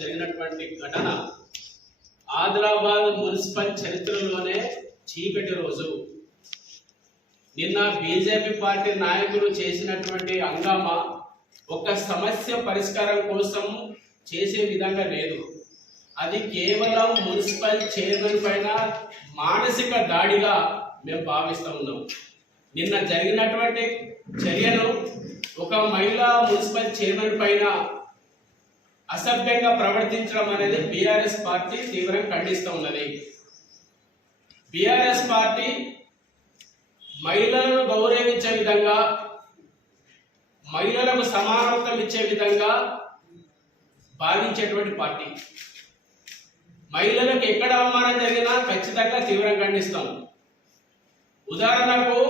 జరిగినటువంటి ఘటన ఆదిలాబాద్ మున్సిపల్ చరిత్రలోనే చీకటి రోజు. నిన్న బీజేపీ పార్టీ నాయకులు చేసినటువంటి హంగామా ఒక సమస్య పరిష్కారం కోసం చేసే విధంగా లేదు. అది కేవలం మున్సిపల్ చైర్మన్ పైన మానసిక దాడిగా మేము భావిస్తూ ఉన్నాం. నిన్న జరిగినటువంటి చర్యను ఒక మహిళా మున్సిపల్ చైర్మన్ పైన అసభ్యంగా ప్రవర్తించడం అనేది బీఆర్ఎస్ పార్టీ తీవ్రంగా ఖండిస్తూ ఉన్నది. బీఆర్ఎస్ పార్టీ మహిళలను గౌరవించే విధంగా, మహిళలకు సమానత్వం ఇచ్చే విధంగా భావించేటువంటి పార్టీ. మహిళలకు ఎక్కడ అవమానం జరిగినా ఖచ్చితంగా తీవ్రంగా ఖండిస్తాం. ఉదాహరణకు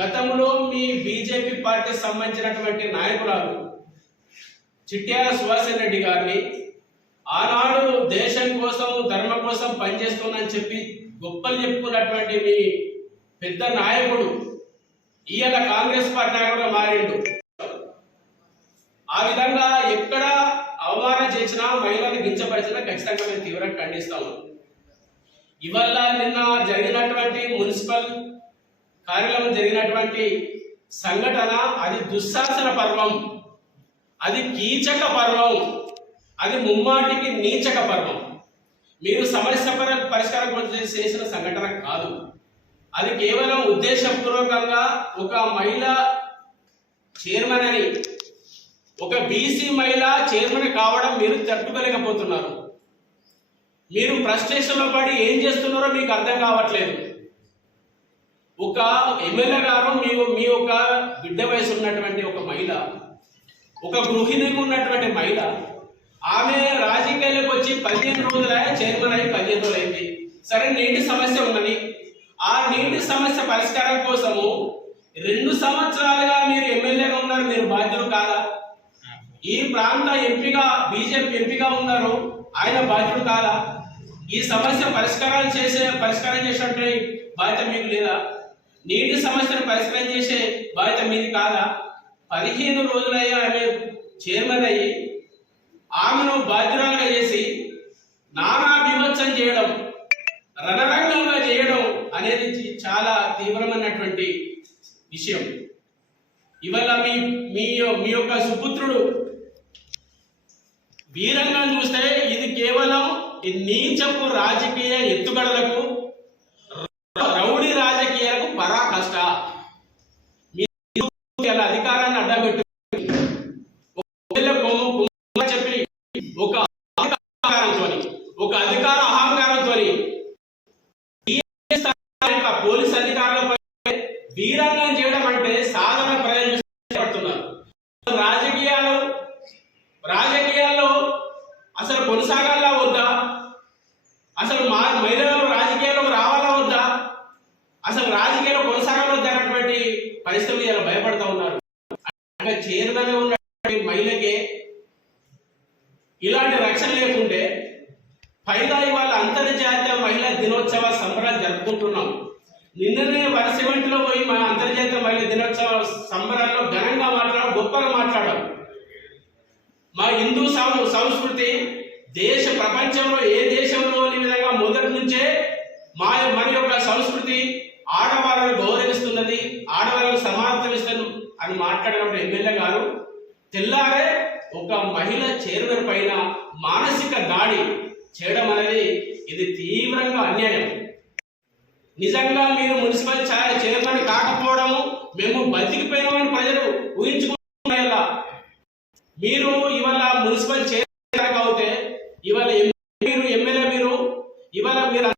గతంలో మీ బీజేపీ పార్టీకి సంబంధించినటువంటి నాయకురాలు చిట్యాల సుభాష్ రెడ్డి గారిని ఆనాడు దేశం కోసం, ధర్మం కోసం పనిచేస్తుందని చెప్పి గొప్పలు చెప్పుకున్నటువంటి మీ పెద్ద నాయకుడు ఇవాళ కాంగ్రెస్ పార్టీ నాయకుడుగా మారిండు. ఆ విధంగా ఎక్కడ అవమానం చేసినా, మహిళలను కించపరిచినా ఖచ్చితంగా మేము తీవ్రంగా ఖండిస్తాము. ఇవాళ నిన్న జరిగినటువంటి మున్సిపల్ కార్యాలయం జరిగినటువంటి సంఘటన అది దుశ్శాసన పర్వం, అది కీచక పర్వం, అది ముమ్మాటికి నీచక పర్వం. మీరు సమస్య పరిష్కారం కోసం చేసిన సంఘటన కాదు. అది కేవలం ఉద్దేశపూర్వకంగా ఒక మహిళా చైర్మన్ అని, ఒక బీసీ మహిళ చైర్మన్ కావడం మీరు తట్టుకోలేకపోతున్నారు. మీరు ఫ్రస్ట్రేషన్లో పడి ఏం చేస్తున్నారో మీకు అర్థం కావట్లేదు. ఒక ఎమ్మెల్యే గారు మీ ఒక బిడ్డ వయసు ఉన్నటువంటి ఒక మహిళ, ఒక గృహిణికి ఉన్నటువంటి మహిళ, ఆమె రాజకీయాలకు వచ్చి 15 రోజులే చైర్మన్ అయ్యి 15 రోజులు అయింది. సరే, నీటి సమస్య ఉన్నది. ఆ నీటి సమస్య పరిష్కారం కోసము 2 సంవత్సరాలుగా మీరు ఎమ్మెల్యేగా ఉన్నారు. మీరు బాధ్యులు కాదా? ఈ ప్రాంత ఎంపీగా, బీజేపీ ఎంపీగా ఉన్నారు, ఆయన బాధ్యుడు కాదా? ఈ సమస్య పరిష్కారం చేసేటువంటి బాధ్యత మీకు లేదా? నీటి సమస్యను పరిష్కారం చేసే బాధ్యత మీది కాదా? 15 రోజులయ్యా ఆమె చైర్మన్ అయ్యి ఆమెను బాధ్యురాలుగా చేసి నానా విమర్శనం చేయడం, రణరంగంగా చేయడం అనేది చాలా తీవ్రమైనటువంటి విషయం. ఇవాళ మీ యొక్క సుపుత్రుడు వీరంగా చూస్తే ఇది కేవలం నీచపు రాజకీయ ఎత్తుగడలకు, రౌడీ రాజకీయాలకు పరాకాష్ట. అధికారాన్ని అడ్డబెట్టు చెప్పి ఒక అధికార అహంకారంతో పోలీస్ అధికారులపై వీరంగం చేయడం అంటే సాధారణ ప్రయోజనం. రాజకీయాల్లో అసలు కొనసాగాలా వద్దా? అసలు మహిళలు రాజకీయాల్లోకి రావాలా వద్దా? అసలు రాజకీయాల్లో కొనసాగవద్దా అన్నటువంటి పరిస్థితులు ఇలా భయపడతా ఉన్నారు. చైర్మన్ ఉన్నటువంటి మహిళకే ఇలాంటి రక్షణ లేకుంటే, పైగా ఇవాళ అంతర్జాతీయ మహిళా దినోత్సవ సంబరాలు జరుపుకుంటున్నాం. నిన్ననే 170లో పోయి మన అంతర్జాతీయ మహిళా దినోత్సవ సంబరాల్లో ఘనంగా మాట్లాడడం, గొప్పగా మాట్లాడడం. మా హిందూ సంస్కృతి ప్రపంచంలో ఏ దేశంలోని విధంగా మొదటి నుంచే మన యొక్క సంస్కృతి ఆడవాళ్ళను గౌరవిస్తున్నది, ఆడవాళ్ళకు సమానత్వం ఇస్తాను అని మాట్లాడినప్పుడు ఎమ్మెల్యే గారు తెల్లారే ఒక మహిళ చైర్మన్ పైన మానసిక దాడి చేయడం అనేది ఇది తీవ్రంగా అన్యాయం. నిజంగా మీరు మున్సిపల్ చైర్మన్ కాకపోవడము మేము బతికిపోయినామని ప్రజలు ఊహించుకుంటున్నారా? మీరు ఇవాళ మున్సిపల్ చైర్మన్ అవుతే ఇవాళ ఎమ్మెల్యే మీరు ఇవాళ మీరు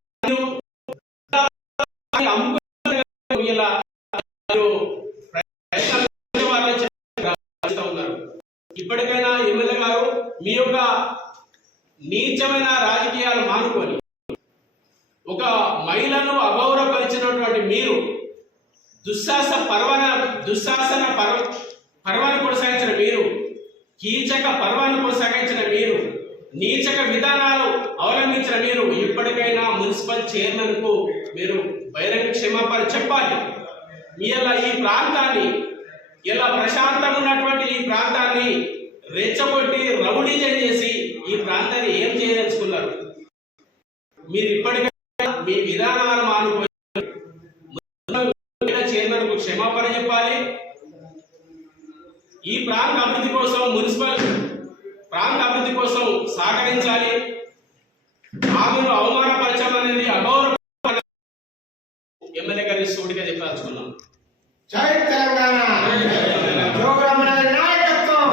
ఇప్పటికైనా ఎమ్మెల్యే గారు మీ యొక్క నీచమైన రాజకీయాలు మానుకొని ఒక మహిళను అగౌరవపరిచినటువంటి మీరు దుశ్శాసన పర్వాన్ని కొనసాగించిన మీరు, కీచక పర్వాన్ని కొనసాగించిన మీరు, నీచక విధానాలు అవలంబించిన మీరు ఇప్పటికైనా మున్సిపల్ చైర్మన్ కు మీరు బహిరంగ క్షమాపణ చెప్పాలి. ఇలా ఈ ప్రాంతాన్ని, ఇలా ప్రశాంతంగా ఉన్నటువంటి ఈ ప్రాంతాన్ని రెచ్చగొట్టి రౌడీజం చేసి ఈ ప్రాంతాన్ని ఏం చేయదలుచుకున్నారు? మీరు ఇప్పటికైనా మీ విధానాలు మానుకొని చైర్మన్ కు క్షమాపణ చెప్పాలి. ఈ ప్రాంత అభివృద్ధి కోసం మున్సిపల్ ప్రాంత అభివృద్ధి కోసం సహకరించాలి. ఆమెను అవమానపరచమనేది అగౌరవ ఎమ్మెల్యే గారిని సూటిగా చెప్పదలుచుకున్నాం. జై తెలంగాణ. జోగురామన్న నాయకత్వం.